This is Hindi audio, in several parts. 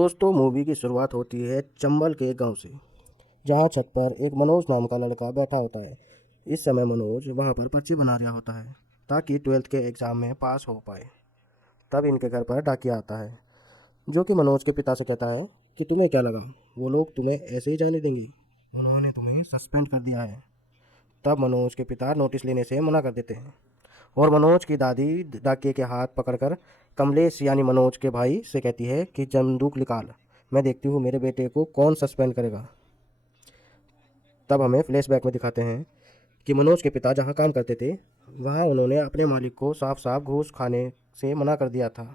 दोस्तों मूवी की शुरुआत होती है चंबल के गांव से, जहां छत पर एक मनोज नाम का लड़का बैठा होता है। इस समय मनोज वहां पर पर्ची बना रहा होता है ताकि 12th के एग्ज़ाम में पास हो पाए। तब इनके घर पर डाकिया आता है, जो कि मनोज के पिता से कहता है कि तुम्हें क्या लगा, वो लोग तुम्हें ऐसे ही जाने देंगे, उन्होंने तुम्हें सस्पेंड कर दिया है। तब मनोज के पिता नोटिस लेने से मना कर देते हैं और मनोज की दादी डाकिये के हाथ पकड़कर कमलेश यानी मनोज के भाई से कहती है कि बंदूक निकाल, मैं देखती हूँ मेरे बेटे को कौन सस्पेंड करेगा। तब हमें फ्लैशबैक में दिखाते हैं कि मनोज के पिता जहाँ काम करते थे वहाँ उन्होंने अपने मालिक को साफ साफ घूस खाने से मना कर दिया था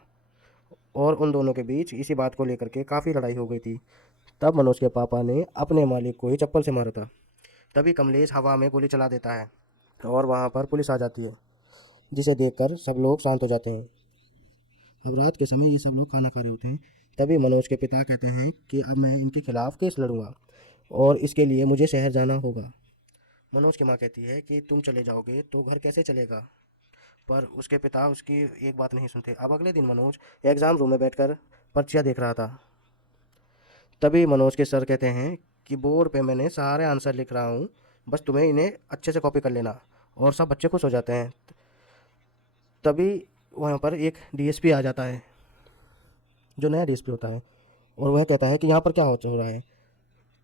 और उन दोनों के बीच इसी बात को लेकर के काफ़ी लड़ाई हो गई थी। तब मनोज के पापा ने अपने मालिक को ही चप्पल से मारा था। तभी कमलेश हवा में गोली चला देता है और वहाँ पर पुलिस आ जाती है, जिसे देखकर सब लोग शांत हो जाते हैं। अब रात के समय ये सब लोग खाना खा रहे होते हैं। तभी मनोज के पिता कहते हैं कि अब मैं इनके खिलाफ़ केस लड़ूंगा और इसके लिए मुझे शहर जाना होगा। मनोज की माँ कहती है कि तुम चले जाओगे तो घर कैसे चलेगा, पर उसके पिता उसकी एक बात नहीं सुनते। अब अगले दिन मनोज एग्ज़ाम रूम में बैठकर पर्चियाँ देख रहा था। तभी मनोज के सर कहते हैं कि बोर्ड पे मैंने सारे आंसर लिख रहा हूँ, बस तुम्हें इन्हें अच्छे से कॉपी कर लेना। और सब बच्चे खुश हो जाते हैं। तभी वहाँ पर एक डीएसपी आ जाता है, जो नया डीएसपी होता है, और वह कहता है कि यहाँ पर क्या हो रहा है।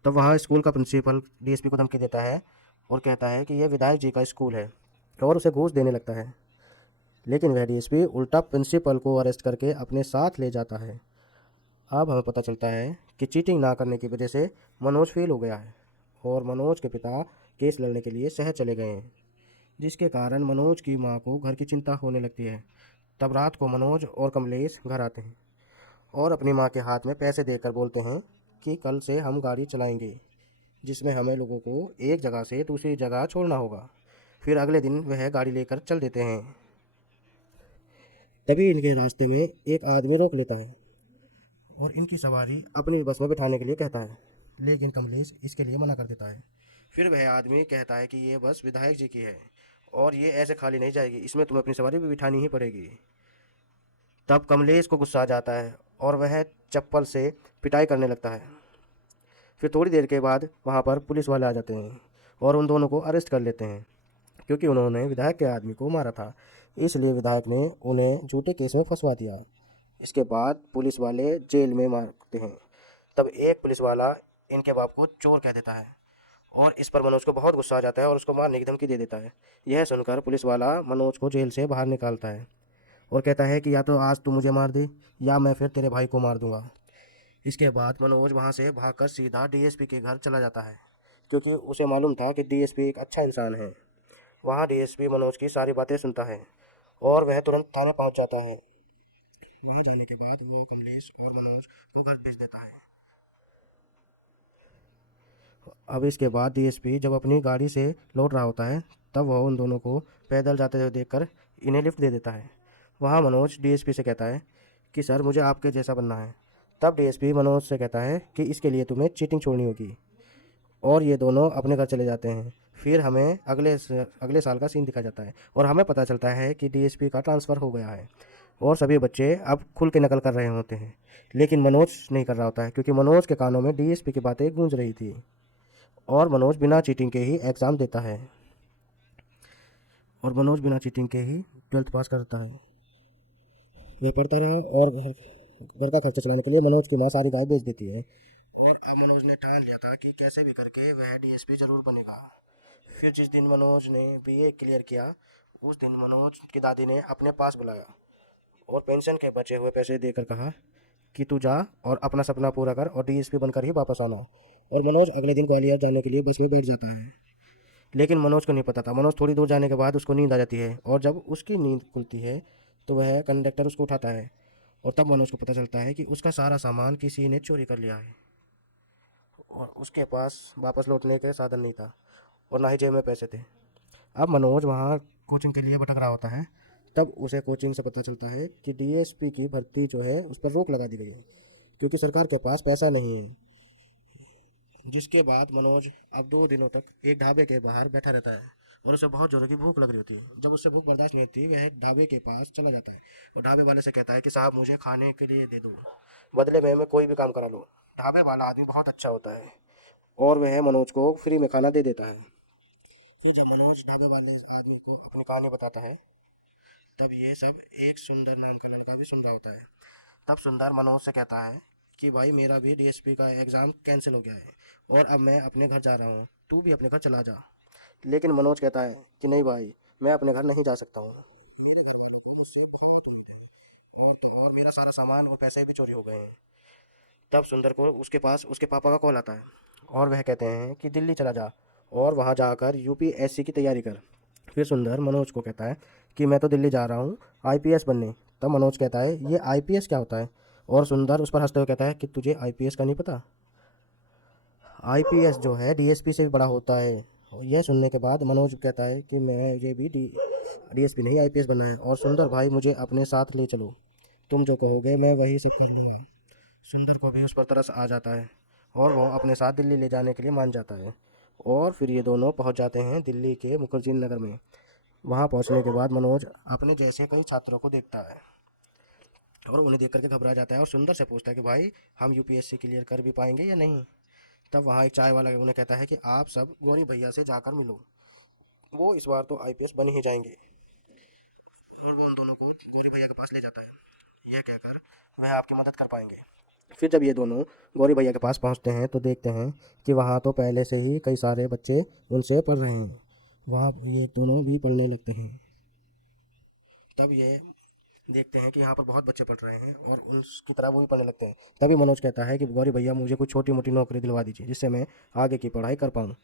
तब वहाँ स्कूल का प्रिंसिपल डीएसपी को धमकी देता है और कहता है कि यह विधायक जी का स्कूल है, और उसे घूस देने लगता है। लेकिन वह डीएसपी उल्टा प्रिंसिपल को अरेस्ट करके अपने साथ ले जाता है। अब हमें पता चलता है कि चीटिंग ना करने की वजह से मनोज फेल हो गया है और मनोज के पिता केस लड़ने के लिए शहर चले गए हैं, जिसके कारण मनोज की माँ को घर की चिंता होने लगती है। तब रात को मनोज और कमलेश घर आते हैं और अपनी माँ के हाथ में पैसे देकर बोलते हैं कि कल से हम गाड़ी चलाएंगे, जिसमें हमें लोगों को एक जगह से दूसरी जगह छोड़ना होगा। फिर अगले दिन वह गाड़ी लेकर चल देते हैं। तभी इनके रास्ते में एक आदमी रोक लेता है और इनकी सवारी अपनी बस में बिठाने के लिए कहता है, लेकिन कमलेश इसके लिए मना कर देता है। फिर वह आदमी कहता है कि ये बस विधायक जी की है और ये ऐसे खाली नहीं जाएगी, इसमें तुम्हें अपनी सवारी भी बिठानी ही पड़ेगी। तब कमलेश को गुस्सा आ जाता है और वह चप्पल से पिटाई करने लगता है। फिर थोड़ी देर के बाद वहाँ पर पुलिस वाले आ जाते हैं और उन दोनों को अरेस्ट कर लेते हैं, क्योंकि उन्होंने विधायक के आदमी को मारा था, इसलिए विधायक ने उन्हें झूठे केस में फंसवा दिया। इसके बाद पुलिस वाले जेल में मारते हैं। तब एक पुलिस वाला इनके बाप को चोर कह देता है और इस पर मनोज को बहुत गुस्सा आ जाता है और उसको मारने की धमकी दे देता है। यह सुनकर पुलिस वाला मनोज को जेल से बाहर निकालता है और कहता है कि या तो आज तू मुझे मार दे या मैं फिर तेरे भाई को मार दूंगा। इसके बाद मनोज वहाँ से भागकर सीधा डीएसपी के घर चला जाता है, क्योंकि उसे मालूम था कि डीएसपी एक अच्छा इंसान है। वहाँ डीएसपी मनोज की सारी बातें सुनता है और वह तुरंत थाने पहुँच जाता है। वहाँ जाने के बाद वो कमलेश और मनोज को घर भेज देता है। अब इसके बाद डीएसपी जब अपनी गाड़ी से लौट रहा होता है, तब वह उन दोनों को पैदल जाते हुए देखकर इन्हें लिफ्ट दे देता है। वहाँ मनोज डीएसपी से कहता है कि सर मुझे आपके जैसा बनना है। तब डीएसपी मनोज से कहता है कि इसके लिए तुम्हें चीटिंग छोड़नी होगी, और ये दोनों अपने घर चले जाते हैं। फिर हमें अगले साल का सीन दिखा जाता है और हमें पता चलता है कि डीएसपी का ट्रांसफ़र हो गया है और सभी बच्चे अब खुल के नकल कर रहे होते हैं। लेकिन मनोज नहीं कर रहा होता है, क्योंकि मनोज के कानों में डीएसपी की बातें गूंज रही थी और मनोज बिना चीटिंग के ही एग्ज़ाम देता है और मनोज बिना चीटिंग के ही 12th पास करता है। वह पढ़ता रहा और घर का खर्चा चलाने के लिए मनोज की माँ सारी गाय बेच देती है और अब मनोज ने ठान लिया था कि कैसे भी करके वह डीएसपी जरूर बनेगा। फिर जिस दिन मनोज ने बीए क्लियर किया, उस दिन मनोज की दादी ने अपने पास बुलाया और पेंशन के बचे हुए पैसे देकर कहा कि तू जा और अपना सपना पूरा कर और डीएसपी बनकर ही वापस आना। और मनोज अगले दिन ग्वालियर जाने के लिए बस में बैठ जाता है। लेकिन मनोज को नहीं पता था, मनोज थोड़ी दूर जाने के बाद उसको नींद आ जाती है और जब उसकी नींद खुलती है तो वह कंडक्टर उसको उठाता है और तब मनोज को पता चलता है कि उसका सारा सामान किसी ने चोरी कर लिया है और उसके पास वापस लौटने के साधन नहीं था और ना ही जेब में पैसे थे। अब मनोज वहाँ कोचिंग के लिए भटक रहा होता है। तब उसे कोचिंग से पता चलता है कि डीएसपी की भर्ती जो है उस पर रोक लगा दी गई है, क्योंकि सरकार के पास पैसा नहीं है। जिसके बाद मनोज अब 2 दिनों तक एक ढाबे के बाहर बैठा रहता है और उसे बहुत ज़ोरों की भूख लग रही होती है। जब उससे भूख बर्दाश्त नहीं होती, वह एक ढाबे के पास चला जाता है और ढाबे वाले से कहता है कि साहब मुझे खाने के लिए दे दो। बदले में मैं कोई भी काम करा लूँ। ढाबे वाला आदमी बहुत अच्छा होता है और वह मनोज को फ्री में खाना दे देता है। फिर जब मनोज ढाबे वाले आदमी को अपनी कहानी बताता है, तब ये सब एक सुंदर नाम का लड़का भी सुन रहा होता है। तब सुंदर मनोज से कहता है कि भाई मेरा भी डीएसपी का एग्ज़ाम कैंसिल हो गया है और अब मैं अपने घर जा रहा हूँ, तू भी अपने घर चला जा। लेकिन मनोज कहता है कि नहीं भाई, मैं अपने घर नहीं जा सकता हूँ, मेरे घर वालों को मुझसे बहुत उम्मीद है और मेरा सारा सामान और पैसे भी चोरी हो गए हैं। तब सुंदर को उसके पास उसके पापा का कॉल आता है और वह कहते हैं कि दिल्ली चला जा और वहाँ जाकर यूपीएससी की तैयारी कर। फिर सुंदर मनोज को कहता है कि मैं तो दिल्ली जा रहा हूँ आईपीएस बनने। तब मनोज कहता है ये आईपीएस क्या होता है, और सुंदर उस पर हंसते हुए कहता है कि तुझे आईपीएस का नहीं पता, आईपीएस जो है डीएसपी से भी बड़ा होता है। और यह सुनने के बाद मनोज कहता है कि मैं ये भी डीएसपी नहीं आईपीएस बनना है, और सुंदर भाई मुझे अपने साथ ले चलो, तुम जो कहोगे मैं वही सब कर लूँगा। सुंदर को भी उस पर तरस आ जाता है और वो अपने साथ दिल्ली ले जाने के लिए मान जाता है। और फिर ये दोनों पहुंच जाते हैं दिल्ली के मुखर्जी नगर में। वहां पहुंचने के बाद मनोज अपने जैसे कई छात्रों को देखता है और उन्हें देख करके घबरा जाता है और सुंदर से पूछता है कि भाई हम यूपीएससी क्लियर कर भी पाएंगे या नहीं। तब वहाँ एक चाय वाला उन्हें कहता है कि आप सब गौरी भैया से जाकर मिलो, वो इस बार तो आईपीएस बन ही जाएंगे। और वो उन दोनों को गौरी भैया के पास ले जाता है, यह कहकर वह आपकी मदद कर पाएंगे। फिर जब ये दोनों गौरी भैया के पास पहुंचते हैं तो देखते हैं कि वहाँ तो पहले से ही कई सारे बच्चे उनसे पढ़ रहे हैं। वहाँ ये दोनों भी पढ़ने लगते हैं। तब ये देखते हैं कि यहाँ पर बहुत बच्चे पढ़ रहे हैं और उसकी तरह वो भी पढ़ने लगते हैं। तभी मनोज कहता है कि गौरी भैया मुझे कुछ छोटी मोटी नौकरी दिलवा दीजिए जिससे मैं आगे की पढ़ाई कर पाऊँ।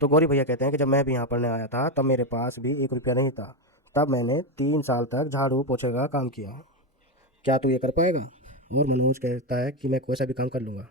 तो गौरी भैया कहते हैं कि जब मैं भी यहाँ पढ़ने आया था तब मेरे पास भी 1 रुपया नहीं था, तब मैंने 3 साल तक झाड़ू पोछे का काम किया, क्या तू ये कर पाएगा। और मनोज कहता है कि मैं कोई सा भी काम कर लूँगा।